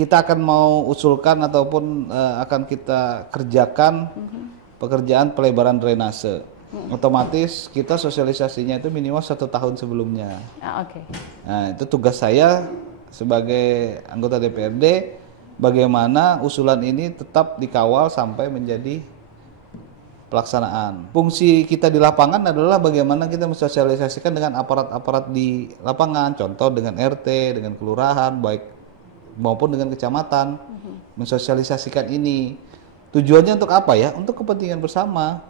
kita akan mau usulkan ataupun akan kita kerjakan pekerjaan pelebaran drainase. Otomatis kita sosialisasinya itu minimal 1 tahun sebelumnya. Oke. Nah, itu tugas saya sebagai anggota DPRD, bagaimana usulan ini tetap dikawal sampai menjadi pelaksanaan. Fungsi kita di lapangan adalah bagaimana kita mensosialisasikan dengan aparat-aparat di lapangan, contoh dengan RT, dengan kelurahan, baik maupun dengan kecamatan, mensosialisasikan ini. Tujuannya untuk apa ya? Untuk kepentingan bersama.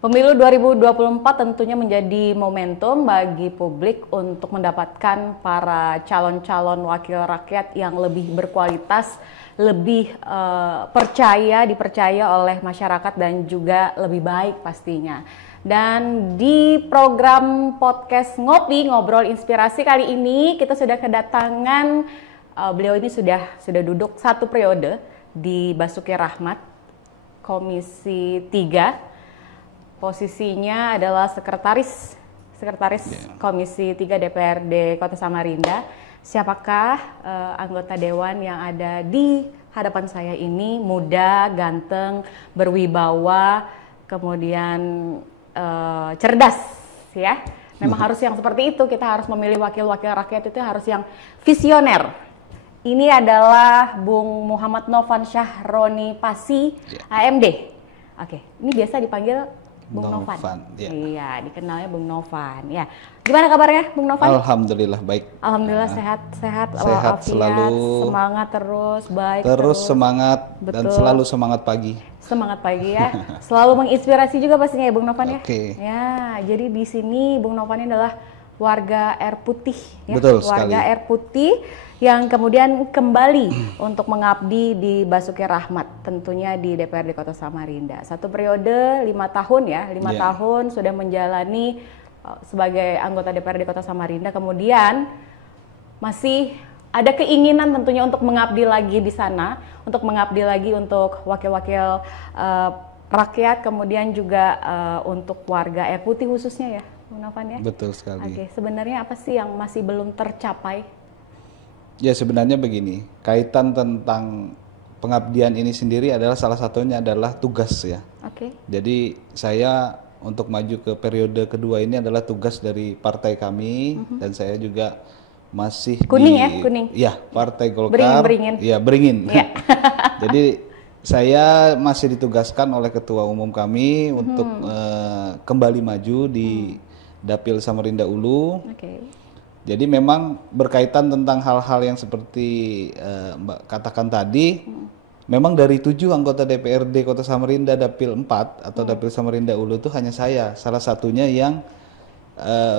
Pemilu 2024 tentunya menjadi momentum bagi publik untuk mendapatkan para calon-calon wakil rakyat yang lebih berkualitas, lebih dipercaya oleh masyarakat dan juga lebih baik pastinya. Dan di program podcast Ngopi, Ngobrol Inspirasi kali ini kita sudah kedatangan, beliau ini sudah duduk 1 periode di Basuki Rahmat, Komisi 3. Posisinya adalah sekretaris Komisi 3 DPRD Kota Samarinda. Siapakah anggota dewan yang ada di hadapan saya ini? Muda, ganteng, berwibawa, kemudian cerdas, ya. Memang harus yang seperti itu. Kita harus memilih wakil-wakil rakyat itu harus yang visioner. Ini adalah Bung Muhammad Novan Syahroni Pasi, AMD. Oke, ini biasa dipanggil Bung Novan. Ya. Iya, dikenalnya Bung Novan. Ya, gimana kabarnya, Bung Novan? Alhamdulillah baik. Alhamdulillah sehat walafiat, selalu. Semangat terus, baik terus. Semangat. Betul. Dan selalu semangat pagi. Semangat pagi ya. Selalu menginspirasi juga pastinya ya, Bung Novan ya. Oke. Ya, jadi di sini Bung Novan ini adalah warga Air Putih ya. Betul warga sekali. Air Putih yang kemudian kembali untuk mengabdi di Basuki Rahmat, tentunya di DPRD Kota Samarinda. 1 periode 5 tahun ya, 5 tahun sudah menjalani sebagai anggota DPRD Kota Samarinda, kemudian masih ada keinginan tentunya untuk mengabdi lagi di sana, untuk mengabdi lagi untuk wakil-wakil rakyat, kemudian juga untuk warga Air Putih khususnya ya, Bung Novan ya. Betul sekali. Oke, sebenarnya apa sih yang masih belum tercapai? Ya sebenarnya begini, kaitan tentang pengabdian ini sendiri adalah salah satunya adalah tugas ya. Oke. Jadi saya untuk maju ke periode kedua ini adalah tugas dari partai kami dan saya juga masih kuning. Ya, Partai Golkar. Beringin. Ya, beringin. Ya. Jadi saya masih ditugaskan oleh Ketua Umum kami untuk kembali maju di Dapil Samarinda Ulu. Oke. Jadi memang berkaitan tentang hal-hal yang seperti Mbak katakan tadi, memang dari 7 anggota DPRD Kota Samarinda Dapil 4 atau Dapil Samarinda Ulu itu hanya saya, salah satunya yang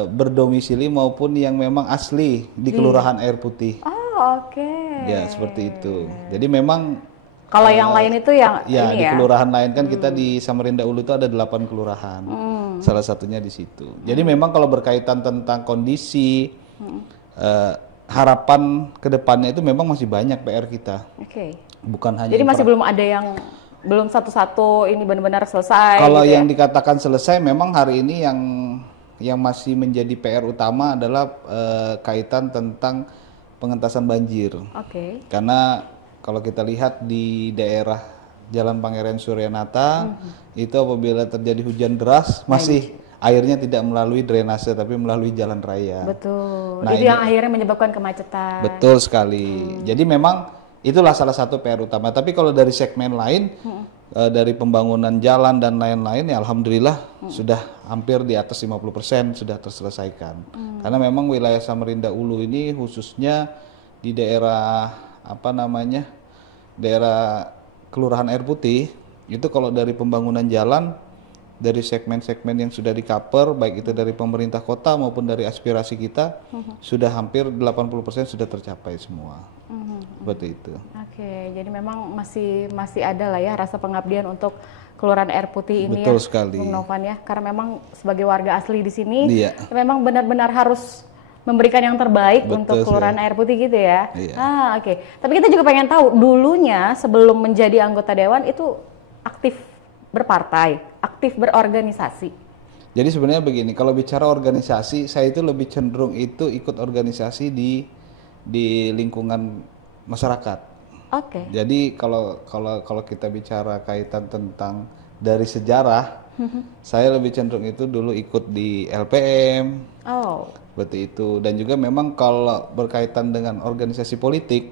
berdomisili maupun yang memang asli di Kelurahan Air Putih. Oh, oke. Ya, seperti itu. Jadi memang kalau yang lain itu yang ya ini di kelurahan lain kan kita di Samarinda Ulu itu ada 8 kelurahan. Salah satunya di situ. Jadi memang kalau berkaitan tentang kondisi harapan kedepannya itu memang masih banyak PR kita. Oke. Bukan hanya. Jadi masih belum ada yang belum satu-satu ini benar-benar selesai. Kalau gitu yang ya? dikatakan selesai, memang hari ini yang masih menjadi PR utama adalah kaitan tentang pengentasan banjir. Oke. Karena kalau kita lihat di daerah Jalan Pangeran Suryanata itu apabila terjadi hujan deras masih airnya tidak melalui drainase tapi melalui jalan raya. Betul. Nah, itu yang akhirnya menyebabkan kemacetan. Betul sekali. Jadi memang itulah salah satu PR utama. Tapi kalau dari segmen lain, dari pembangunan jalan dan lain-lain, ya alhamdulillah sudah hampir di atas 50% sudah terselesaikan. Karena memang wilayah Samarinda Ulu ini khususnya di daerah daerah Kelurahan Air Putih itu kalau dari pembangunan jalan dari segmen-segmen yang sudah di-cover, baik itu dari pemerintah kota maupun dari aspirasi kita, sudah hampir 80% sudah tercapai semua. Seperti itu. Oke, jadi memang masih ada lah ya rasa pengabdian untuk Kelurahan Air Putih ini. Betul ya, sekali. Bung Novan ya, karena memang sebagai warga asli di sini, memang benar-benar harus memberikan yang terbaik untuk Kelurahan Air Putih gitu ya. Iya. Oke. Tapi kita juga pengen tahu, dulunya sebelum menjadi anggota dewan itu aktif berpartai, aktif berorganisasi. Jadi sebenarnya begini, kalau bicara organisasi, saya itu lebih cenderung itu ikut organisasi di lingkungan masyarakat. Oke. Jadi kalau kita bicara kaitan tentang dari sejarah, saya lebih cenderung itu dulu ikut di LPM, Oh. seperti itu. Dan juga memang kalau berkaitan dengan organisasi politik,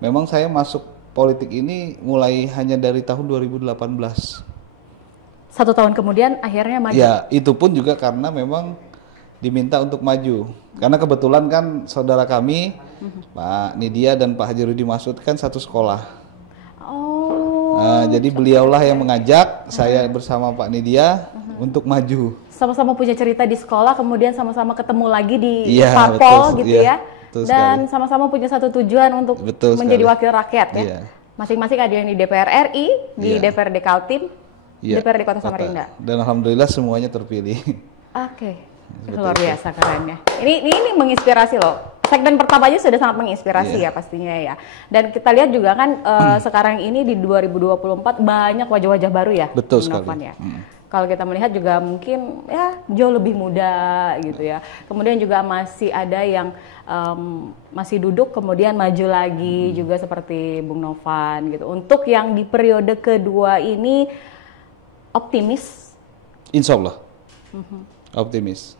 memang saya masuk politik ini mulai hanya dari tahun 2018. 1 tahun kemudian akhirnya maju. Ya, itu pun juga karena memang diminta untuk maju. Karena kebetulan kan saudara kami, Pak Nidia dan Pak Haji Rudi Masud kan satu sekolah. Oh. Nah, jadi beliaulah yang mengajak saya bersama Pak Nidia untuk maju. Sama-sama punya cerita di sekolah, kemudian sama-sama ketemu lagi di Iya, parpol betul, gitu iya, ya. betul Dan sama-sama punya satu tujuan untuk Betul menjadi sekali. wakil rakyat ya. Iya. Masing-masing ada yang di DPR RI, di Iya. DPRD Kaltim, Iya, DPRD Kota Samarinda. Dan alhamdulillah semuanya terpilih. Oke, luar biasa kerennya. Ini menginspirasi loh. Segmen pertama aja sudah sangat menginspirasi ya pastinya ya. Dan kita lihat juga kan sekarang ini di 2024 banyak wajah-wajah baru ya. Betul Bung sekali. Novan ya. Kalau kita melihat juga mungkin ya jauh lebih muda gitu ya. Kemudian juga masih ada yang masih duduk kemudian maju lagi juga seperti Bung Novan gitu. Untuk yang di periode kedua ini optimis. Insya Allah. Optimis.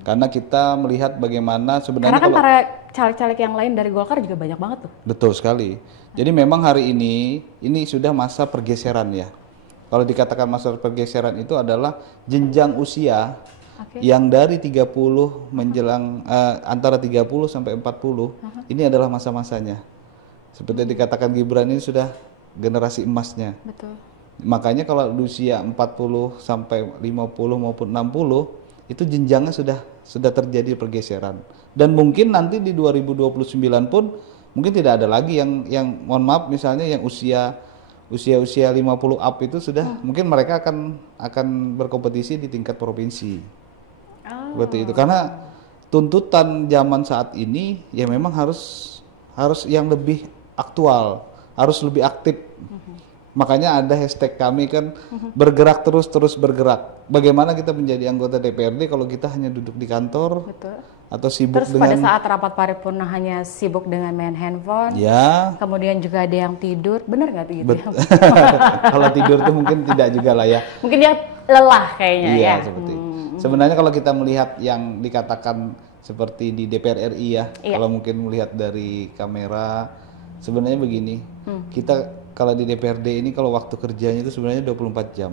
Karena kita melihat bagaimana sebenarnya Karena kan para caleg-caleg yang lain dari Golkar juga banyak banget tuh. betul sekali. Jadi memang hari ini sudah masa pergeseran ya. Kalau dikatakan masa pergeseran itu adalah jenjang usia yang dari 30 menjelang antara 30 sampai 40 ini adalah masa-masanya. Seperti yang dikatakan Gibran ini sudah generasi emasnya. Betul. Makanya kalau di usia 40 sampai 50 maupun 60 itu jenjangnya sudah terjadi pergeseran. Dan mungkin nanti di 2029 pun mungkin tidak ada lagi yang mohon maaf misalnya yang usia 50 up itu sudah mungkin mereka akan berkompetisi di tingkat provinsi. Seperti itu. Karena tuntutan zaman saat ini ya memang harus yang lebih aktual, harus lebih aktif. Makanya ada hashtag kami kan bergerak terus bergerak. Bagaimana kita menjadi anggota DPRD kalau kita hanya duduk di kantor Betul. atau sibuk Terus dengan pada saat rapat paripurna hanya sibuk dengan main handphone, ya kemudian juga ada yang tidur, bener nggak tuh gitu? Ya? kalau tidur tuh mungkin tidak juga lah ya. Mungkin dia lelah kayaknya Iya, ya. seperti itu. Sebenarnya kalau kita melihat yang dikatakan seperti di DPR RI ya, Iya. kalau mungkin melihat dari kamera, sebenarnya begini, kita kalau di DPRD ini kalau waktu kerjanya itu sebenarnya 24 jam.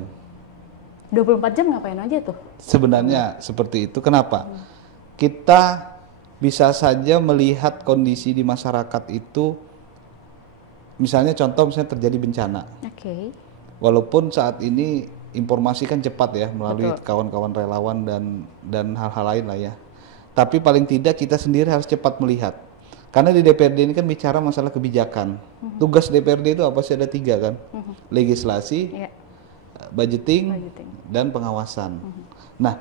24 jam ngapain aja tuh? Sebenarnya seperti itu. Kenapa? Kita bisa saja melihat kondisi di masyarakat itu, misalnya contoh misalnya terjadi bencana. Oke. Walaupun saat ini informasi kan cepat ya melalui Betul. kawan-kawan relawan dan hal-hal lain lah ya. Tapi paling tidak kita sendiri harus cepat melihat. Karena di DPRD ini kan bicara masalah kebijakan. Tugas DPRD itu apa sih? Ada 3 kan? Legislasi, Iya. budgeting, Budgeting. dan pengawasan. Nah,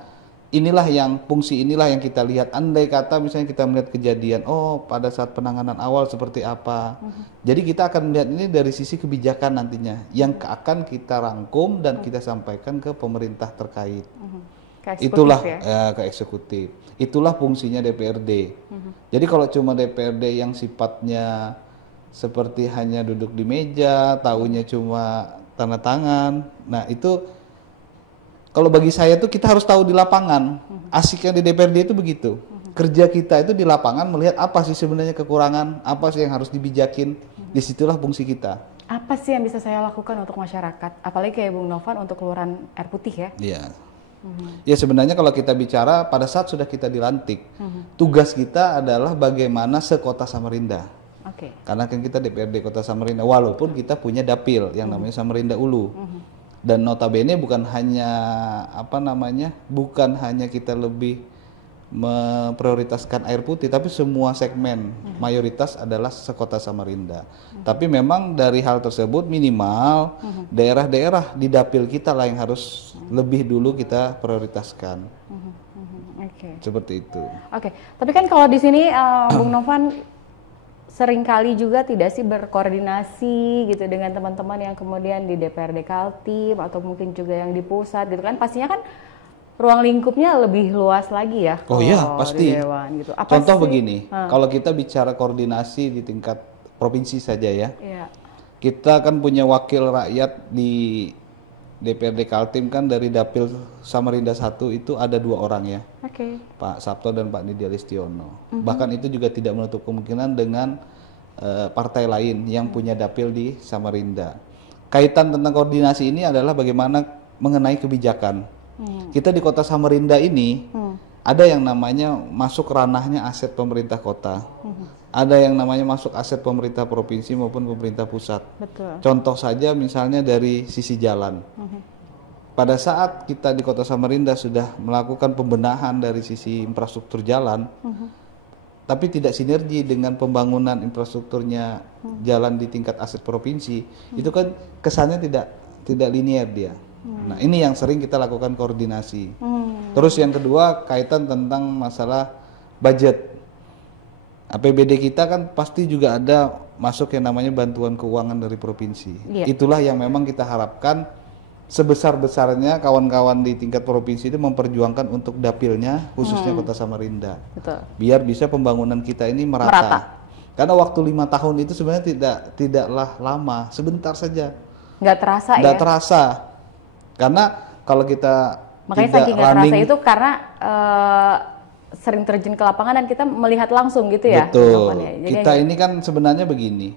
fungsi inilah yang kita lihat. Andai kata misalnya kita melihat kejadian, oh pada saat penanganan awal seperti apa. Jadi kita akan melihat ini dari sisi kebijakan nantinya yang akan kita rangkum dan kita sampaikan ke pemerintah terkait. Ke eksekutif Itulah ya. ke eksekutif. Itulah fungsinya DPRD. Jadi kalau cuma DPRD yang sifatnya seperti hanya duduk di meja, taunya cuma tanda tangan. Nah, itu kalau bagi saya tuh kita harus tahu di lapangan. Asiknya di DPRD itu begitu. Kerja kita itu di lapangan melihat apa sih sebenarnya kekurangan, apa sih yang harus dibijakin. Disitulah fungsi kita. Apa sih yang bisa saya lakukan untuk masyarakat? Apalagi kayak Bung Novan untuk keluaran air putih ya. Iya. Ya sebenarnya kalau kita bicara pada saat sudah kita dilantik, tugas kita adalah bagaimana sekota Samarinda. Oke. Karena kan kita DPRD Kota Samarinda, walaupun kita punya dapil yang namanya Samarinda Ulu. Dan notabene bukan hanya kita lebih memprioritaskan air putih, tapi semua segmen mayoritas adalah sekota Samarinda. Tapi memang dari hal tersebut minimal daerah-daerah di dapil kita lah yang harus lebih dulu kita prioritaskan. Oke. Seperti itu. Oke. Tapi kan kalau di sini Bung Novan seringkali juga tidak sih berkoordinasi gitu dengan teman-teman yang kemudian di DPRD Kaltim atau mungkin juga yang di pusat gitu kan, pastinya kan ruang lingkupnya lebih luas lagi ya. Oh iya, kalau pasti. di dewan gitu. Apa Contoh sih? begini, kalau kita bicara koordinasi di tingkat provinsi saja ya, Iya. kita kan punya wakil rakyat di DPRD Kaltim kan dari Dapil Samarinda 1 itu ada 2 orang ya, Oke. Pak Sabto dan Pak Nidya Listiono. Bahkan itu juga tidak menutup kemungkinan dengan partai lain yang punya dapil di Samarinda. Kaitan tentang koordinasi ini adalah bagaimana mengenai kebijakan. Kita di kota Samarinda ini ada yang namanya masuk ranahnya aset pemerintah kota. Ada yang namanya masuk aset pemerintah provinsi maupun pemerintah pusat. Betul. Contoh saja misalnya dari sisi jalan. Pada saat kita di kota Samarinda sudah melakukan pembenahan dari sisi infrastruktur jalan, tapi tidak sinergi dengan pembangunan infrastrukturnya jalan di tingkat aset provinsi, itu kan kesannya tidak linear dia. Nah, ini yang sering kita lakukan koordinasi. Terus yang kedua kaitan tentang masalah budget. APBD kita kan pasti juga ada masuk yang namanya bantuan keuangan dari provinsi. Iya. Itulah yang memang kita harapkan sebesar-besarnya kawan-kawan di tingkat provinsi itu memperjuangkan untuk dapilnya khususnya Kota Samarinda. Betul. Biar bisa pembangunan kita ini merata. Merata. Karena waktu 5 tahun itu sebenarnya tidaklah lama, sebentar saja. Nggak terasa Nggak ya. terasa. Karena kalau kita Makanya tidak saking nggak terasa running, itu karena sering terjun ke lapangan dan kita melihat langsung gitu ya. betul. Bang Fon, ya. Jadi Kita ini kan sebenarnya begini.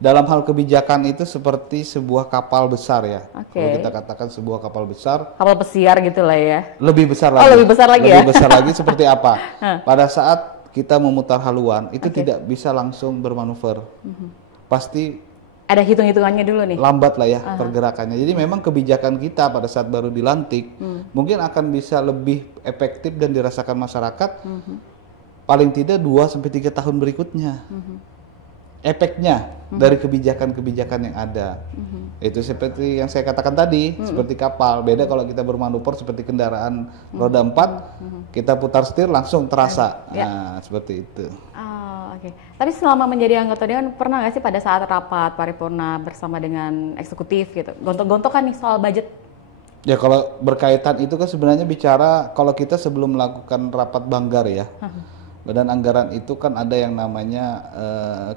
Dalam hal kebijakan itu seperti sebuah kapal besar ya. Oke. Kalau kita katakan sebuah kapal besar, kapal pesiar gitu lah ya. lebih besar Oh, lagi. lebih besar lagi ya? Lebih besar lagi seperti apa? Pada saat kita memutar haluan, itu tidak bisa langsung bermanuver. Pasti Ada hitung-hitungannya dulu nih. lambat lah ya pergerakannya. Jadi memang kebijakan kita pada saat baru dilantik mungkin akan bisa lebih efektif dan dirasakan masyarakat paling tidak 2-3 tahun berikutnya. Efeknya dari kebijakan-kebijakan yang ada. Itu seperti yang saya katakan tadi, seperti kapal. Beda kalau kita bermanuver seperti kendaraan roda 4, kita putar setir langsung terasa. Nah, seperti itu. Oh, oke. Tapi selama menjadi anggota dewan pernah nggak sih pada saat rapat paripurna bersama dengan eksekutif gitu, gontok-gontokan nih soal budget? Ya kalau berkaitan itu kan sebenarnya bicara kalau kita sebelum melakukan rapat banggar ya, Badan Anggaran itu kan ada yang namanya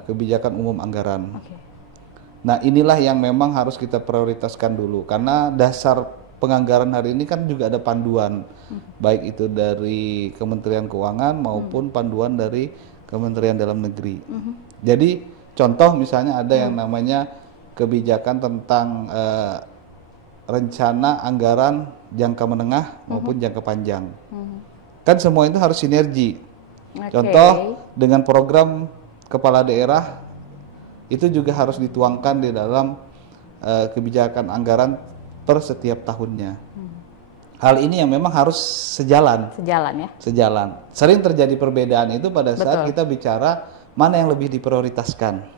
kebijakan umum anggaran. Oke. Nah inilah yang memang harus kita prioritaskan dulu karena dasar penganggaran hari ini kan juga ada panduan, baik itu dari Kementerian Keuangan maupun panduan dari Kementerian Dalam Negeri. Jadi contoh misalnya ada yang namanya kebijakan tentang rencana anggaran jangka menengah maupun jangka panjang. Kan semua itu harus sinergi. Oke. Contoh dengan program kepala daerah itu juga harus dituangkan di dalam kebijakan anggaran per setiap tahunnya. Hal ini yang memang harus sejalan. Sejalan ya. Sejalan. Sering terjadi perbedaan itu pada saat Betul. kita bicara mana yang lebih diprioritaskan.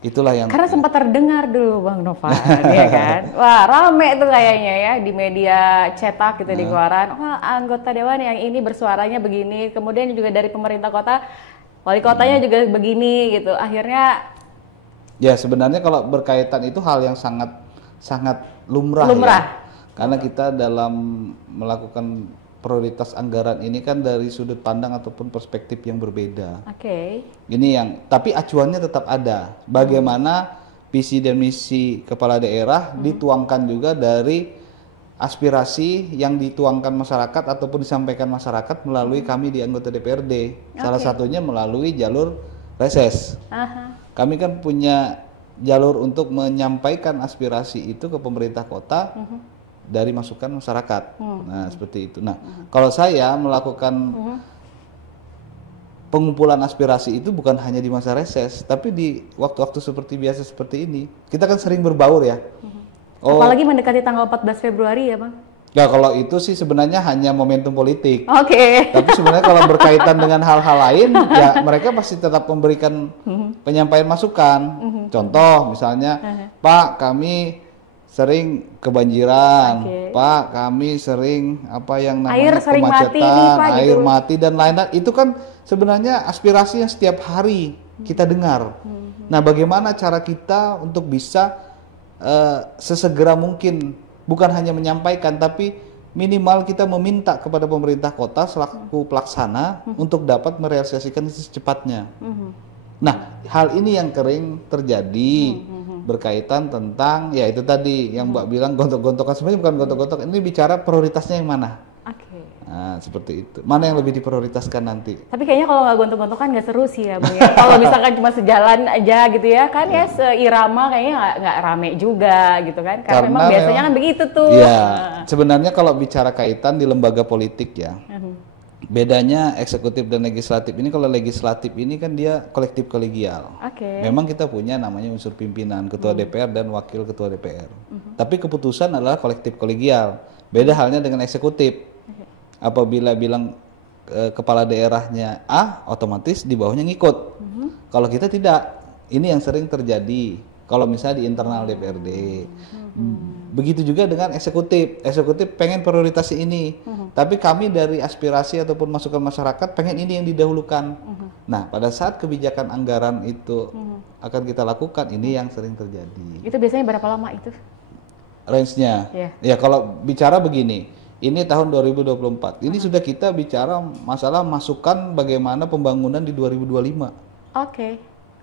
Itulah yang Karena sempat terdengar dulu Bang Novan, ya kan? Wah rame tuh kayaknya ya di media cetak gitu di koran. Wah anggota dewan yang ini bersuaranya begini, kemudian juga dari pemerintah kota, wali kotanya juga begini gitu. Akhirnya ya sebenarnya kalau berkaitan itu hal yang sangat lumrah. Lumrah. Ya. Karena kita dalam melakukan prioritas anggaran ini kan dari sudut pandang ataupun perspektif yang berbeda. oke. Ini yang tapi acuannya tetap ada. Bagaimana visi dan misi kepala daerah dituangkan juga dari aspirasi yang dituangkan masyarakat ataupun disampaikan masyarakat melalui kami di anggota DPRD. Salah satunya melalui jalur reses. Aha. Kami kan punya jalur untuk menyampaikan aspirasi itu ke pemerintah kota dari masukan masyarakat. Nah, seperti itu. Nah, kalau saya melakukan pengumpulan aspirasi itu bukan hanya di masa reses, tapi di waktu-waktu seperti biasa seperti ini. Kita kan sering berbaur ya. Apalagi mendekati tanggal 14 Februari ya Bang? Ya kalau itu sih sebenarnya hanya momentum politik. Oke. Tapi sebenarnya kalau berkaitan dengan hal-hal lain, ya mereka pasti tetap memberikan penyampaian masukan. Contoh misalnya, Pak kami sering kebanjiran, Pak kami sering apa yang namanya Air sering mati kemacetan, nih, Pak, air gitu. mati dan lain-lain. Itu kan sebenarnya aspirasi yang setiap hari kita dengar. Nah bagaimana cara kita untuk bisa sesegera mungkin bukan hanya menyampaikan tapi minimal kita meminta kepada pemerintah kota selaku pelaksana untuk dapat merealisasikan itu secepatnya. Nah, hal ini yang kering terjadi berkaitan tentang ya itu tadi yang Mbak bilang gontok-gontokan, sebenarnya bukan gontok-gontok, ini bicara prioritasnya yang mana. Oke. Nah, seperti itu. Mana yang lebih diprioritaskan nanti? Tapi kayaknya kalau nggak gontok-gontokan nggak seru sih ya, Bung ya. Kalau misalkan cuma sejalan aja gitu ya, kan ya seirama kayaknya nggak rame juga gitu kan. Karena memang biasanya kan begitu tuh. Iya. Sebenarnya kalau bicara kaitan di lembaga politik ya, bedanya eksekutif dan legislatif ini, kalau legislatif ini kan dia kolektif kolegial. Memang kita punya namanya unsur pimpinan, ketua DPR dan wakil ketua DPR. Tapi keputusan adalah kolektif kolegial. Beda halnya dengan eksekutif. Apabila bilang kepala daerahnya A, otomatis di bawahnya ngikut. Kalau kita tidak, ini yang sering terjadi. Kalau misalnya di internal DPRD, begitu juga dengan eksekutif. Eksekutif pengen prioritas ini, tapi kami dari aspirasi ataupun masukan masyarakat pengen ini yang didahulukan. Nah, pada saat kebijakan anggaran itu akan kita lakukan, ini yang sering terjadi. Itu biasanya berapa lama itu? Range-nya? Ya, kalau bicara begini. Ini tahun 2024. Ini sudah kita bicara masalah masukan bagaimana pembangunan di 2025.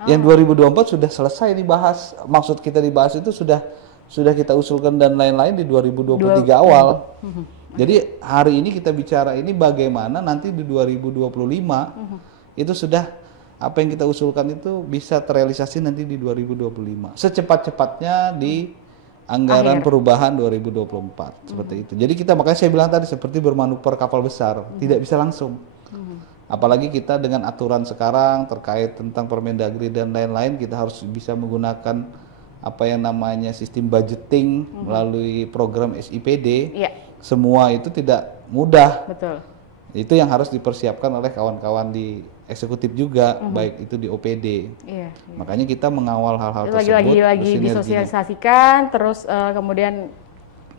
Yang 2024 sudah selesai dibahas. Maksud kita dibahas itu sudah kita usulkan dan lain-lain di 2023 awal. Jadi hari ini kita bicara ini bagaimana nanti di 2025 itu sudah apa yang kita usulkan itu bisa terrealisasi nanti di 2025. Secepat-cepatnya di anggaran perubahan 2024 seperti itu. Jadi kita, makanya saya bilang tadi seperti bermanuver kapal besar, tidak bisa langsung. Apalagi kita dengan aturan sekarang terkait tentang Permendagri dan lain-lain, kita harus bisa menggunakan apa yang namanya sistem budgeting melalui program SIPD. Semua itu tidak mudah. Betul. Itu yang harus dipersiapkan oleh kawan-kawan di eksekutif juga, baik itu di OPD. Makanya kita mengawal hal-hal tersebut. Lagi disosialisasikan, terus kemudian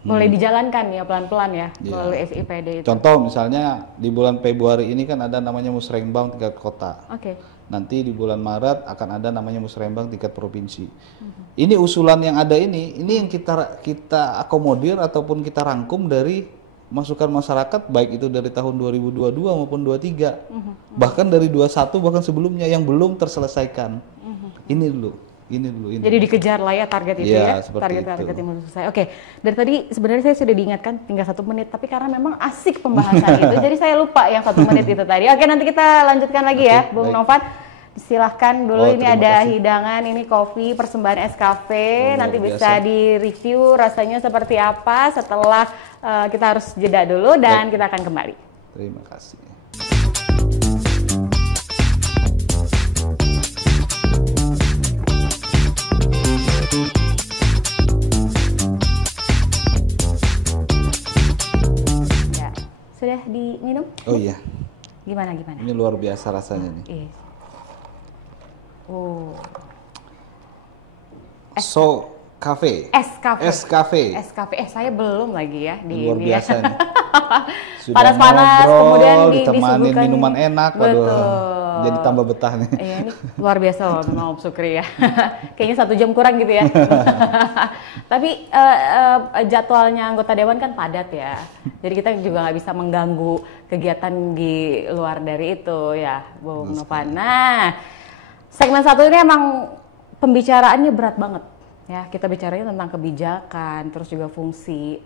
mulai dijalankan ya pelan-pelan ya melalui SIPD itu. Contoh misalnya di bulan Februari ini kan ada namanya musrenbang tingkat kota. Nanti di bulan Maret akan ada namanya musrenbang tingkat provinsi. Ini usulan yang ada ini yang kita akomodir ataupun kita rangkum dari masukan masyarakat, baik itu dari tahun 2022 maupun 2023, bahkan dari 2021 bahkan sebelumnya yang belum terselesaikan. Ini dulu. Jadi dikejar lah ya target itu ya, target yang belum selesai. Oke, dari tadi sebenarnya saya sudah diingatkan tinggal 1 menit, tapi karena memang asik pembahasan itu, jadi saya lupa yang 1 menit itu tadi. Oke, nanti kita lanjutkan lagi ya, Bung Novan. Silahkan dulu, ini ada hidangan, ini kopi persembahan Escafe, nanti bisa di-review rasanya seperti apa setelah kita harus jeda dulu dan kita akan kembali. Terima kasih. Ya, sudah diminum? Oh iya. Gimana? Ini luar biasa rasanya nih. Escafe. Saya belum lagi ya di luar ini biasa ya. Nih. Panas-panas kemudian ditemanin minuman enak, betul. Jadi tambah betah nih. Iya, ini luar biasa loh memang Om Sukri ya. Kayaknya 1 jam kurang gitu ya. Tapi jadwalnya anggota dewan kan padat ya. Jadi kita juga nggak bisa mengganggu kegiatan di luar dari itu ya, Bung Novan. Nah, segmen 1 ini emang pembicaraannya berat banget ya. Kita bicaranya tentang kebijakan, terus juga fungsi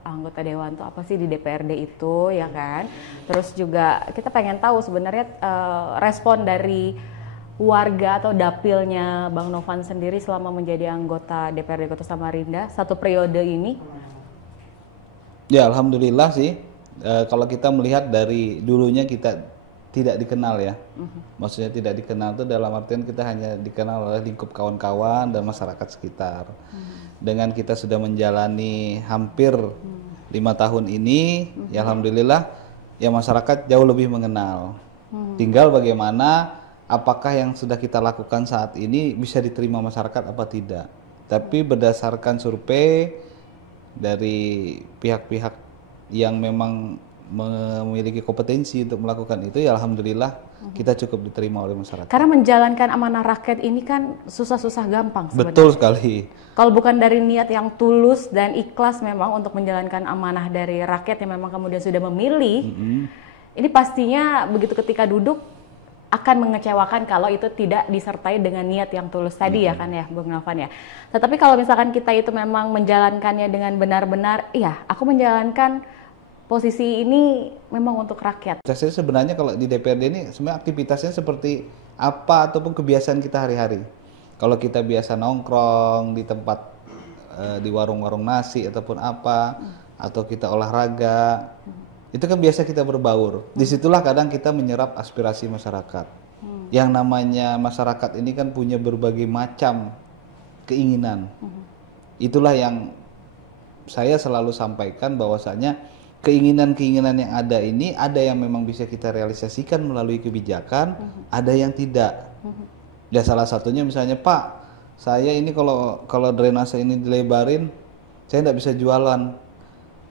anggota dewan itu apa sih di DPRD itu ya kan. Terus juga kita pengen tahu sebenarnya respon dari warga atau dapilnya Bang Novan sendiri selama menjadi anggota DPRD Kota Samarinda 1 periode ini. Ya, alhamdulillah sih. Kalau kita melihat dari dulunya kita tidak dikenal ya, maksudnya tidak dikenal itu dalam artian kita hanya dikenal oleh lingkup kawan-kawan dan masyarakat sekitar. Dengan kita sudah menjalani hampir 5 tahun ini, ya alhamdulillah, ya masyarakat jauh lebih mengenal. Tinggal bagaimana, apakah yang sudah kita lakukan saat ini bisa diterima masyarakat apa tidak. Tapi berdasarkan survei dari pihak-pihak yang memang memiliki kompetensi untuk melakukan itu, ya alhamdulillah kita cukup diterima oleh masyarakat. Karena menjalankan amanah rakyat ini kan susah-susah gampang sebenarnya. Betul sekali. Kalau bukan dari niat yang tulus dan ikhlas memang untuk menjalankan amanah dari rakyat yang memang kemudian sudah memilih, ini pastinya begitu ketika duduk akan mengecewakan kalau itu tidak disertai dengan niat yang tulus tadi ya kan ya Bung Novan ya. Tetapi kalau misalkan kita itu memang menjalankannya dengan benar-benar, iya aku menjalankan posisi ini memang untuk rakyat. Saya sebenarnya kalau di DPRD ini sebenarnya aktivitasnya seperti apa ataupun kebiasaan kita hari-hari. Kalau kita biasa nongkrong di tempat di warung-warung nasi ataupun apa, atau kita olahraga, itu kan biasa kita berbaur. Disitulah kadang kita menyerap aspirasi masyarakat. Yang namanya masyarakat ini kan punya berbagai macam keinginan. Itulah yang saya selalu sampaikan, bahwasanya keinginan-keinginan yang ada ini, ada yang memang bisa kita realisasikan melalui kebijakan, ada yang tidak. Ya salah satunya misalnya, Pak, saya ini kalau drainase ini dilebarin, saya tidak bisa jualan.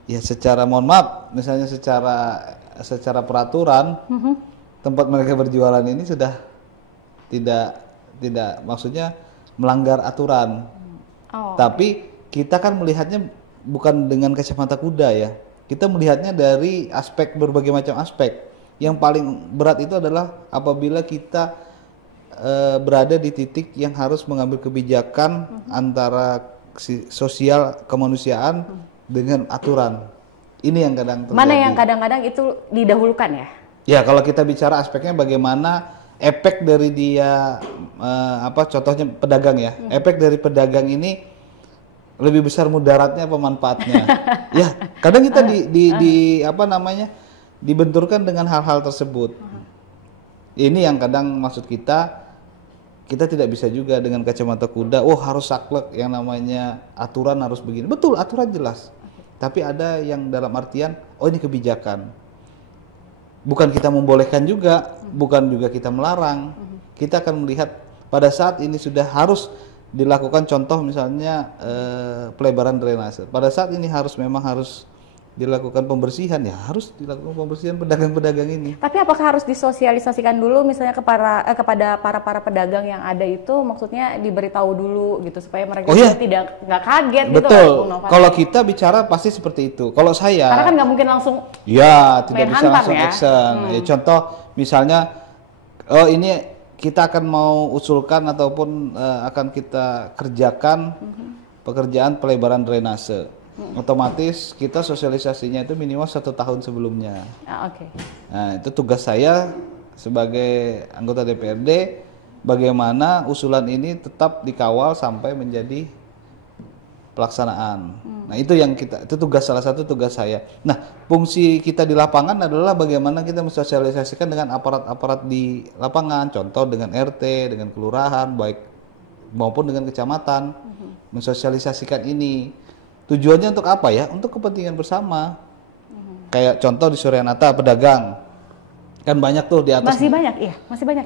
Ya secara mohon maaf, misalnya secara peraturan tempat mereka berjualan ini sudah tidak maksudnya melanggar aturan. Tapi kita kan melihatnya bukan dengan kacamata kuda ya. Kita melihatnya dari aspek berbagai macam aspek. Yang paling berat itu adalah apabila kita berada di titik yang harus mengambil kebijakan antara sosial kemanusiaan dengan aturan. Ini yang kadang terjadi. Mana yang kadang-kadang itu didahulukan ya? Ya, kalau kita bicara aspeknya bagaimana efek dari dia contohnya pedagang ya. Efek dari pedagang ini lebih besar mudaratnya apa manfaatnya? Ya, kadang kita dibenturkan dengan hal-hal tersebut. Ini yang kadang maksud kita tidak bisa juga dengan kacamata kuda, harus saklek, yang namanya aturan harus begini. Betul, aturan jelas. Tapi ada yang dalam artian, ini kebijakan. Bukan kita membolehkan juga, bukan juga kita melarang. Kita akan melihat pada saat ini sudah harus dilakukan, contoh misalnya pelebaran drainase. Pada saat ini memang harus dilakukan pembersihan, ya harus dilakukan pembersihan pedagang-pedagang ini. Tapi apakah harus disosialisasikan dulu misalnya kepada para pedagang yang ada itu, maksudnya diberitahu dulu gitu supaya mereka nggak kaget. Betul. Gitu. Betul. Kalau kita bicara pasti seperti itu. Kalau saya, karena kan nggak mungkin langsung. Ya tidak bisa langsung ya? action. Contoh misalnya, ini kita akan mau usulkan ataupun akan kita kerjakan pekerjaan pelebaran drainase. Otomatis kita sosialisasinya itu minimal 1 tahun sebelumnya. Nah, itu tugas saya sebagai anggota DPRD, bagaimana usulan ini tetap dikawal sampai menjadi pelaksanaan. Nah, itu salah satu tugas saya. Nah, fungsi kita di lapangan adalah bagaimana kita mensosialisasikan dengan aparat-aparat di lapangan, contoh dengan RT, dengan kelurahan, baik maupun dengan kecamatan, mensosialisasikan ini. Tujuannya untuk apa ya? Untuk kepentingan bersama. Kayak contoh di Suryanata, pedagang kan banyak tuh di atas. Masih banyak ya?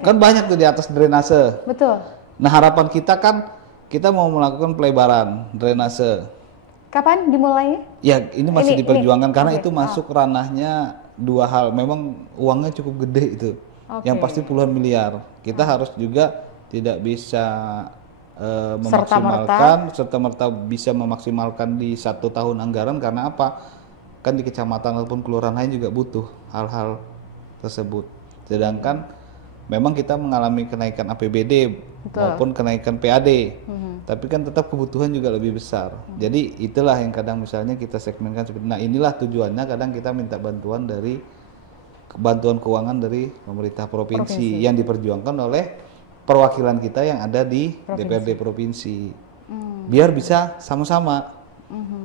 Kan banyak tuh di atas drainase. Betul. Nah, harapan kita kan kita mau melakukan pelebaran drainase. Kapan dimulainya? Ya, ini masih diperjuangkan karena itu masuk ranahnya 2 hal. Memang uangnya cukup gede itu. Yang pasti puluhan miliar. Kita harus juga tidak bisa serta-merta bisa memaksimalkan di 1 tahun anggaran, karena apa? Kan di kecamatan ataupun kelurahan lain juga butuh hal-hal tersebut. Sedangkan memang kita mengalami kenaikan APBD maupun kenaikan PAD, tapi kan tetap kebutuhan juga lebih besar. Jadi itulah yang kadang misalnya kita segmenkan seperti. Nah, inilah tujuannya kadang kita minta bantuan keuangan dari pemerintah provinsi yang diperjuangkan oleh perwakilan kita yang ada di DPRD provinsi, biar bisa sama-sama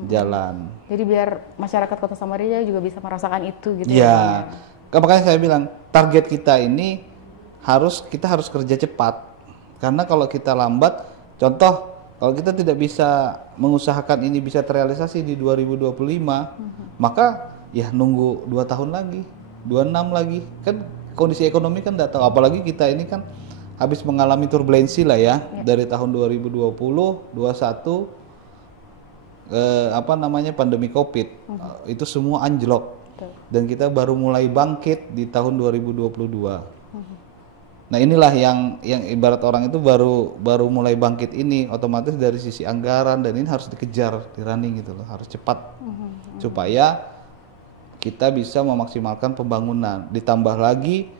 jalan. Jadi biar masyarakat Kota Samarinda juga bisa merasakan itu gitu ya. Makanya saya bilang target kita ini kita harus kerja cepat, karena kalau kita lambat, contoh kalau kita tidak bisa mengusahakan ini bisa terrealisasi di 2025, maka ya nunggu 2 tahun lagi, 26 lagi, kan kondisi ekonomi kan tidak tahu, apalagi kita ini kan habis mengalami turbulensi lah ya, dari tahun 2020, 2021 pandemi Covid, itu semua anjlok. dan kita baru mulai bangkit di tahun 2022. Nah inilah yang ibarat orang itu baru mulai bangkit ini, otomatis dari sisi anggaran dan ini harus dikejar, di running gitu loh, harus cepat supaya kita bisa memaksimalkan pembangunan. Ditambah lagi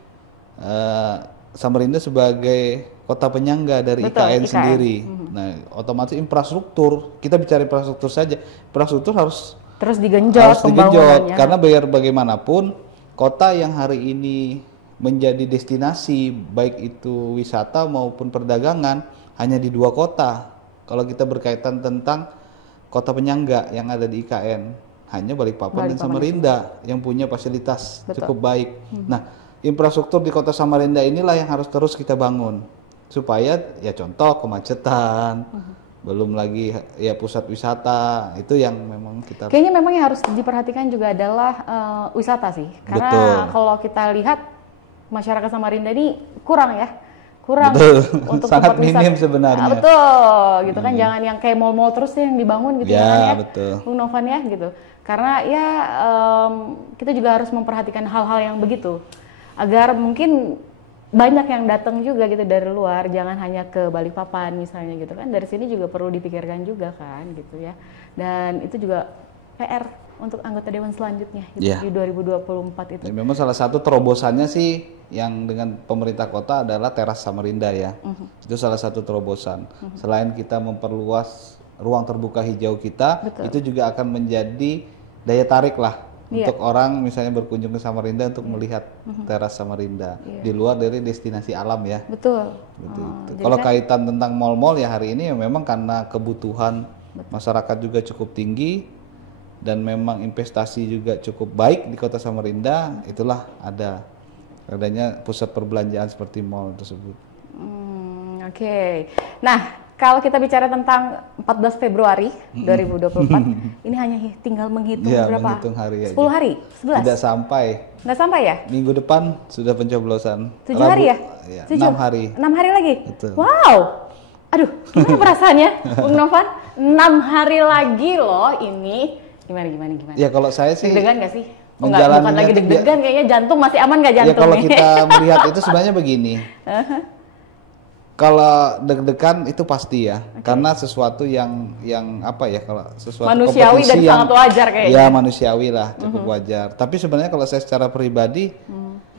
Samarinda sebagai kota penyangga dari IKN sendiri. Nah, otomatis infrastruktur, kita bicara infrastruktur saja, infrastruktur harus terus digenjot pembangunannya. Karena biar bagaimanapun kota yang hari ini menjadi destinasi baik itu wisata maupun perdagangan hanya di 2 kota. Kalau kita berkaitan tentang kota penyangga yang ada di IKN, hanya Balikpapan dan Samarinda yang punya fasilitas cukup baik. Nah, infrastruktur di kota Samarinda inilah yang harus terus kita bangun supaya ya contoh kemacetan, belum lagi ya pusat wisata itu yang memang kita kayaknya memang yang harus diperhatikan juga adalah wisata sih, karena kalau kita lihat masyarakat Samarinda ini kurang untuk sangat tempat minim wisata. sebenarnya. Betul, gitu kan, jangan yang kayak mall-mall terus yang dibangun gitu ya, kan ya, Bung Novan ya gitu. Karena ya kita juga harus memperhatikan hal-hal yang begitu agar mungkin banyak yang datang juga gitu dari luar, jangan hanya ke Balikpapan misalnya gitu kan, dari sini juga perlu dipikirkan juga kan gitu ya. Dan itu juga PR untuk anggota dewan selanjutnya gitu, di 2024 itu. Ya, memang salah satu terobosannya sih yang dengan pemerintah kota adalah teras Samarinda ya. Itu salah satu terobosan. Selain kita memperluas ruang terbuka hijau kita, itu juga akan menjadi daya tarik lah untuk orang misalnya berkunjung ke Samarinda untuk melihat teras Samarinda di luar dari destinasi alam ya. Betul. Kalau kaitan tentang mal-mal ya hari ini ya memang karena kebutuhan masyarakat juga cukup tinggi dan memang investasi juga cukup baik di kota Samarinda, itulah adanya pusat perbelanjaan seperti mal tersebut. Oke. Nah, kalau kita bicara tentang 14 Februari 2024, ini hanya tinggal menghitung berapa? Menghitung hari 10 hari? 11? Tidak sampai. Nggak sampai ya? Minggu depan sudah pencoblosan. 7 hari ya? 6 hari. 6 hari lagi? Betul. Wow! Aduh, gimana perasaannya, Bung Novan? 6 hari lagi loh ini. Gimana? Ya kalau saya sih deg-degan nggak sih? Bukan lagi deg-degan, kayaknya jantung masih aman nggak jantung? Ya kalau kita melihat itu sebenarnya begini. Kalau deg-degan itu pasti ya, karena sesuatu yang apa ya, kalau sesuatu manusiawi dan sangat wajar kayaknya. Ya manusiawi lah, cukup wajar. Tapi sebenarnya kalau saya secara pribadi,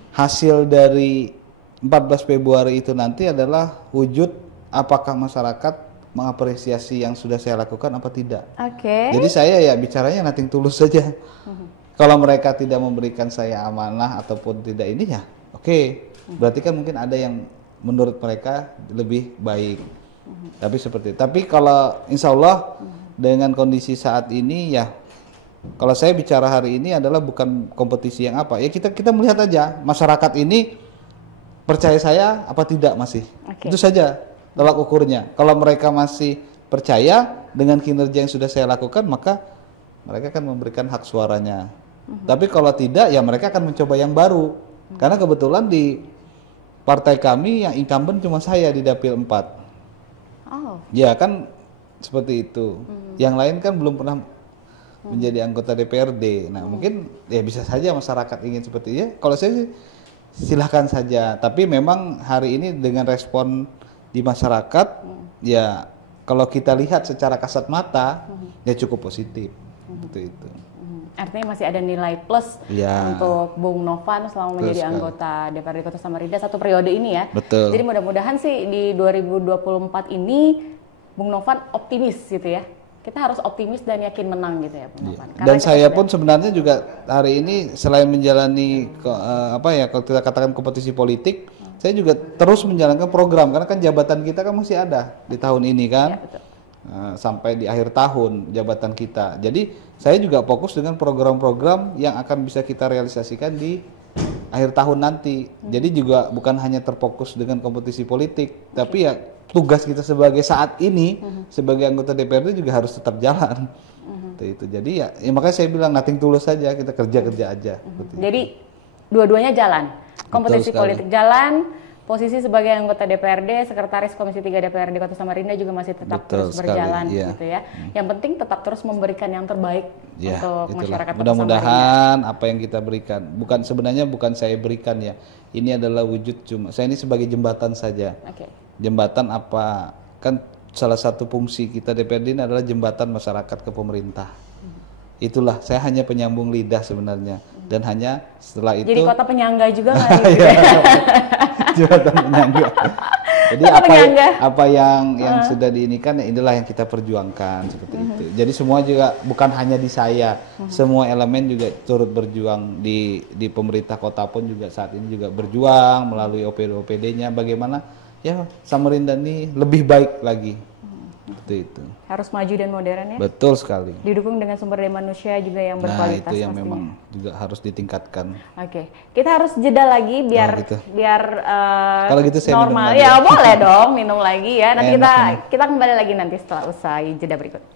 hasil dari 14 Februari itu nanti adalah wujud apakah masyarakat mengapresiasi yang sudah saya lakukan apa tidak. Jadi saya ya bicaranya nothing tulus saja. Kalau mereka tidak memberikan saya amanah ataupun tidak ini ya, berarti kan mungkin ada yang menurut mereka lebih baik. Tapi seperti itu. Tapi kalau insya Allah dengan kondisi saat ini ya, kalau saya bicara hari ini adalah bukan kompetisi yang apa ya, kita melihat aja masyarakat ini percaya saya apa tidak masih. Itu saja tolak ukurnya. Kalau mereka masih percaya dengan kinerja yang sudah saya lakukan, maka mereka akan memberikan hak suaranya. Tapi kalau tidak ya mereka akan mencoba yang baru. Karena kebetulan di partai kami yang incumbent cuma saya di Dapil 4. Ya kan seperti itu. Yang lain kan belum pernah menjadi anggota DPRD. Nah mungkin ya bisa saja masyarakat ingin seperti itu. Kalau saya sih silahkan saja. Tapi memang hari ini dengan respon di masyarakat, ya kalau kita lihat secara kasat mata, ya cukup positif. Itu. Artinya masih ada nilai plus untuk Bung Novan selama menjadi anggota DPRD Kota Samarinda 1 periode ini ya. Betul. Jadi mudah-mudahan sih di 2024 ini Bung Novan optimis gitu ya. Kita harus optimis dan yakin menang gitu ya Bung Novan. Dan saya pun sebenarnya juga hari ini selain menjalani kalau kita katakan kompetisi politik, saya juga terus menjalankan program karena kan jabatan kita kan masih ada di tahun ini kan. Ya, betul. Sampai di akhir tahun jabatan kita. Jadi saya juga fokus dengan program-program yang akan bisa kita realisasikan di akhir tahun nanti. Jadi juga bukan hanya terfokus dengan kompetisi politik, tapi ya tugas kita sebagai saat ini sebagai anggota DPRD juga harus tetap jalan. Itu. Jadi ya makanya saya bilang nothing tulus saja, kita kerja aja. Jadi dua-duanya jalan. Kompetisi politik jalan, posisi sebagai anggota DPRD, Sekretaris Komisi 3 DPRD Kota Samarinda juga masih tetap Betul terus berjalan sekali, gitu ya. Yang penting tetap terus memberikan yang terbaik Ya, untuk itulah. masyarakat Kota Samarinda. Mudah-mudahan apa yang kita berikan, sebenarnya bukan saya berikan ya. Ini adalah wujud saya ini sebagai jembatan saja. Oke. Jembatan apa? Kan salah satu fungsi kita DPRD ini adalah jembatan masyarakat ke pemerintah. Itulah, saya hanya penyambung lidah sebenarnya, dan hanya setelah itu. Jadi kota penyangga juga nggak gitu ya? Jembatan penyangga. Jadi apa yang sudah diinikan, inilah yang kita perjuangkan seperti itu. Jadi semua juga bukan hanya di saya, semua elemen juga turut berjuang di pemerintah kota pun juga saat ini juga berjuang melalui OPD-OPD-nya bagaimana ya Samarinda ini lebih baik lagi. Seperti itu. Harus maju dan modern ya. Betul sekali. Didukung dengan sumber daya manusia juga yang berkualitas. Nah, itu yang pastinya. memang juga harus ditingkatkan. Oke, kita harus jeda lagi biar gitu. Kalau gitu saya normal. minum lagi. Ya boleh dong minum lagi ya. Nanti Enak kita kembali lagi nanti setelah usai jeda berikut.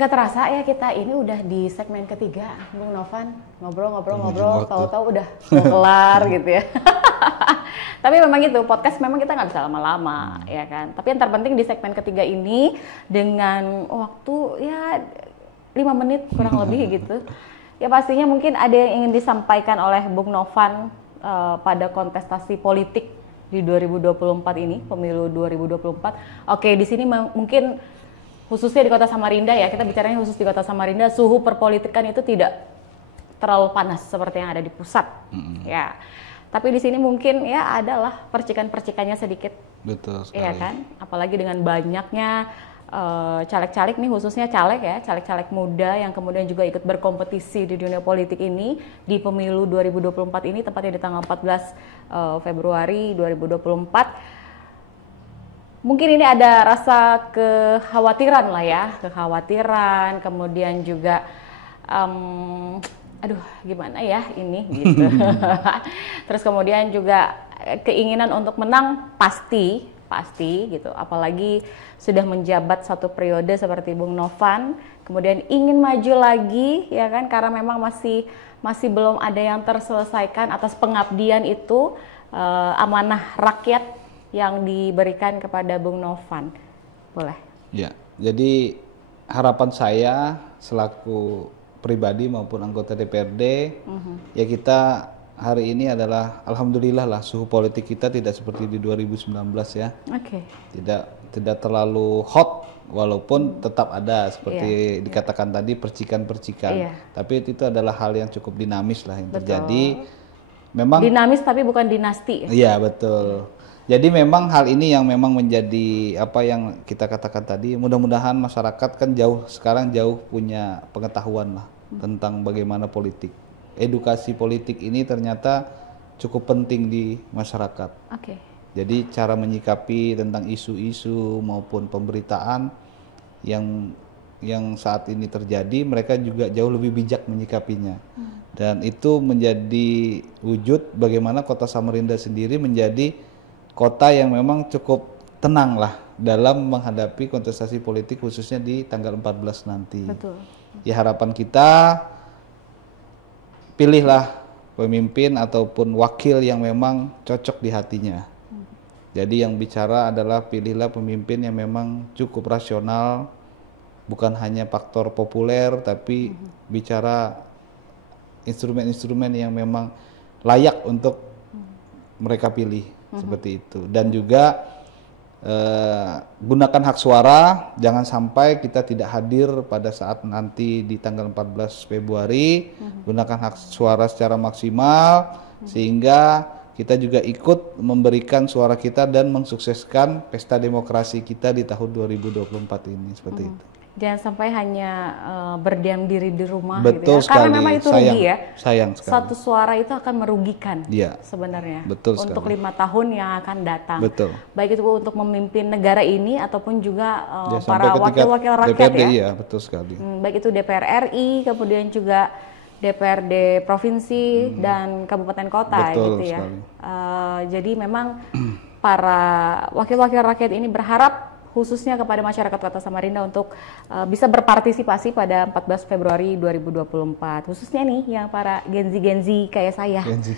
Nggak terasa ya kita ini udah di segmen ketiga, Bung Novan, ngobrol-ngobrol, tahu-tahu udah mau kelar gitu ya. Tapi memang gitu, podcast memang kita nggak bisa lama-lama ya kan. Tapi yang terpenting di segmen ketiga ini dengan waktu ya 5 menit kurang lebih gitu. Ya pastinya mungkin ada yang ingin disampaikan oleh Bung Novan pada kontestasi politik di 2024 ini, pemilu 2024. Oke, di sini mungkin khususnya di Kota Samarinda ya, kita bicaranya khusus di Kota Samarinda, suhu perpolitikan itu tidak terlalu panas seperti yang ada di pusat, ya. Tapi di sini mungkin ya adalah percikan-percikannya sedikit, betul sekali. ya kan. Apalagi dengan banyaknya caleg-caleg nih, khususnya caleg ya, caleg-caleg muda yang kemudian juga ikut berkompetisi di dunia politik ini di pemilu 2024 ini, tepatnya di tanggal 14 Februari 2024. Mungkin ini ada rasa kekhawatiran lah ya, kekhawatiran, kemudian juga, aduh gimana ya ini gitu. Terus kemudian juga keinginan untuk menang pasti gitu, apalagi sudah menjabat satu periode seperti Bung Novan, kemudian ingin maju lagi ya kan, karena memang masih belum ada yang terselesaikan atas pengabdian itu, amanah rakyat yang diberikan kepada Bung Novan. Boleh? Ya, jadi harapan saya selaku pribadi maupun anggota DPRD, ya kita hari ini adalah alhamdulillah lah suhu politik kita tidak seperti di 2019 ya. Oke. Tidak terlalu hot, walaupun tetap ada seperti dikatakan tadi percikan-percikan. Tapi itu adalah hal yang cukup dinamis lah yang terjadi. Memang dinamis tapi bukan dinasti. Iya, betul. Jadi memang hal ini yang memang menjadi apa yang kita katakan tadi, mudah-mudahan masyarakat kan sekarang jauh punya pengetahuan lah tentang bagaimana politik. Edukasi politik ini ternyata cukup penting di masyarakat. Oke. Jadi cara menyikapi tentang isu-isu maupun pemberitaan yang saat ini terjadi, mereka juga jauh lebih bijak menyikapinya. Dan itu menjadi wujud bagaimana Kota Samarinda sendiri menjadi kota yang memang cukup tenang lah dalam menghadapi kontestasi politik khususnya di tanggal 14 nanti. Betul. Ya harapan kita pilihlah pemimpin ataupun wakil yang memang cocok di hatinya. Jadi yang bicara adalah pilihlah pemimpin yang memang cukup rasional, bukan hanya faktor populer tapi bicara instrumen-instrumen yang memang layak untuk mereka pilih. Seperti itu. Dan juga gunakan hak suara, jangan sampai kita tidak hadir pada saat nanti di tanggal 14 Februari. Gunakan hak suara secara maksimal sehingga kita juga ikut memberikan suara kita dan mensukseskan pesta demokrasi kita di tahun 2024 ini seperti itu. Jangan sampai hanya berdiam diri di rumah. Betul gitu ya. sekali. Karena memang itu rugi ya. Sayang sekali. Satu suara itu akan merugikan sebenarnya. Betul untuk sekali. 5 tahun yang akan datang. Betul. Baik itu untuk memimpin negara ini ataupun juga para wakil-wakil rakyat DPRD, ya. Iya, betul sekali. Baik itu DPR RI, kemudian juga DPRD provinsi dan kabupaten kota betul gitu ya. Jadi memang para wakil-wakil rakyat ini berharap khususnya kepada masyarakat Kota Samarinda untuk bisa berpartisipasi pada 14 Februari 2024. Khususnya nih yang para Gen Z kayak saya. Gen-Z.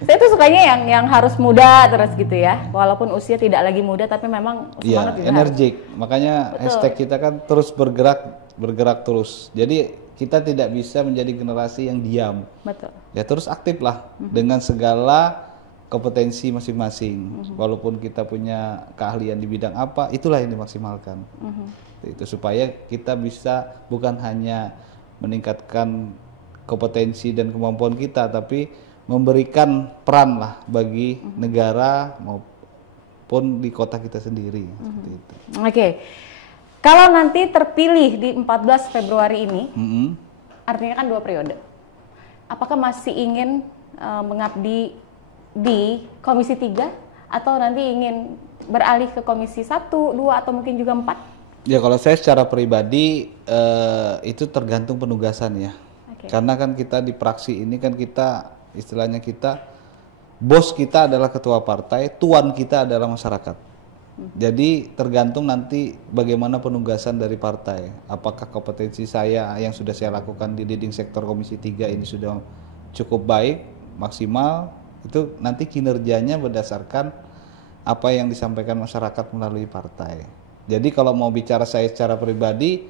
Saya tuh sukanya yang harus muda terus gitu ya. Walaupun usia tidak lagi muda tapi memang semangat juga. Energik. Makanya hashtag kita kan terus bergerak terus. Jadi kita tidak bisa menjadi generasi yang diam. Betul. Ya terus aktif lah dengan segala kompetensi masing-masing. Walaupun kita punya keahlian di bidang apa, itulah yang dimaksimalkan. Itu supaya kita bisa bukan hanya meningkatkan kompetensi dan kemampuan kita, tapi memberikan peran lah bagi negara maupun di kota kita sendiri. Seperti itu. Oke. Kalau nanti terpilih di 14 Februari ini, artinya kan 2 periode. Apakah masih ingin mengabdi di Komisi 3 atau nanti ingin beralih ke Komisi 1, 2 atau mungkin juga 4? Ya kalau saya secara pribadi itu tergantung penugasan ya. Karena kan kita di praksi ini kan kita istilahnya bos kita adalah ketua partai, tuan kita adalah masyarakat. Jadi tergantung nanti bagaimana penugasan dari partai. Apakah kompetensi saya yang sudah saya lakukan di leading sektor Komisi 3 ini sudah cukup baik, maksimal, itu nanti kinerjanya berdasarkan apa yang disampaikan masyarakat melalui partai. Jadi kalau mau bicara saya secara pribadi,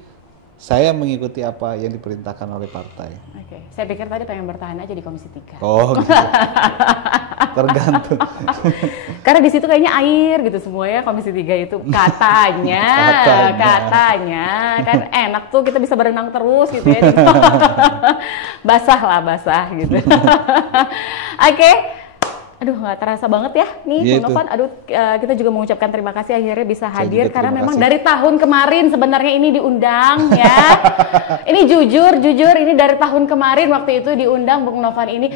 saya mengikuti apa yang diperintahkan oleh partai. Oke, saya pikir tadi pengen bertahan aja di Komisi 3. Oh gitu. Tergantung. Karena di situ kayaknya air gitu semua ya Komisi 3 itu katanya kan enak tuh kita bisa berenang terus gitu ya. basah gitu. Oke. Aduh nggak terasa banget ya nih Bung Novan. Aduh kita juga mengucapkan terima kasih akhirnya bisa hadir karena memang dari tahun kemarin sebenarnya ini diundang ya. Ini jujur ini dari tahun kemarin waktu itu diundang Bung Novan ini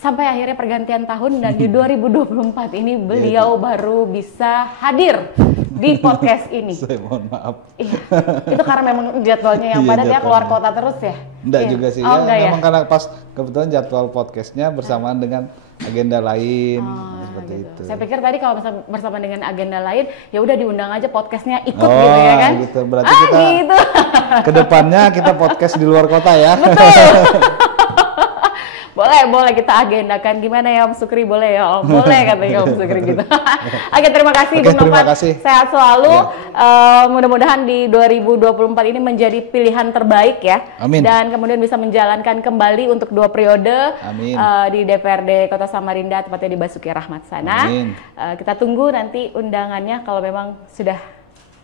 sampai akhirnya pergantian tahun dan di 2024 ini beliau baru bisa hadir di podcast ini. Saya mohon maaf. Iya, itu karena memang jadwalnya yang padat ya keluar kota terus ya. Enggak juga sih ya. Memang karena pas kebetulan jadwal podcastnya bersamaan dengan agenda lain seperti gitu. itu. Saya pikir tadi kalau bersama dengan agenda lain ya udah diundang aja podcastnya ikut gitu ya kan. Gitu. Berarti kita gitu. Kedepannya kita podcast di luar kota ya. Betul. Boleh kita agendakan gimana ya Om Sukri, boleh ya Om, boleh katanya Om Sukri gitu. Oke, terima kasih Bung Novan, sehat selalu. Mudah-mudahan di 2024 ini menjadi pilihan terbaik ya. Amin. Dan kemudian bisa menjalankan kembali untuk 2 periode di DPRD Kota Samarinda, tepatnya di Basuki Rahmat sana. Kita tunggu nanti undangannya kalau memang sudah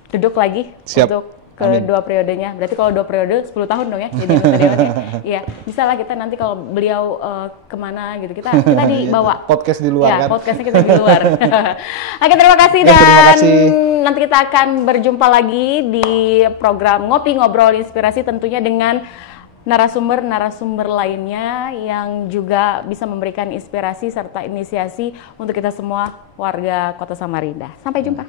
duduk lagi. Siap. Untuk kedua periodenya. Berarti kalau 2 periode 10 tahun dong ya jadi anggota dewan ya. Iya, bisa lah kita nanti kalau beliau kemana gitu kita dibawa podcast di luar ya, kan. Podcastnya kita di luar. Oke, terima kasih dan nanti kita akan berjumpa lagi di program Ngopi Ngobrol Inspirasi tentunya dengan narasumber lainnya yang juga bisa memberikan inspirasi serta inisiasi untuk kita semua warga Kota Samarinda. Sampai jumpa.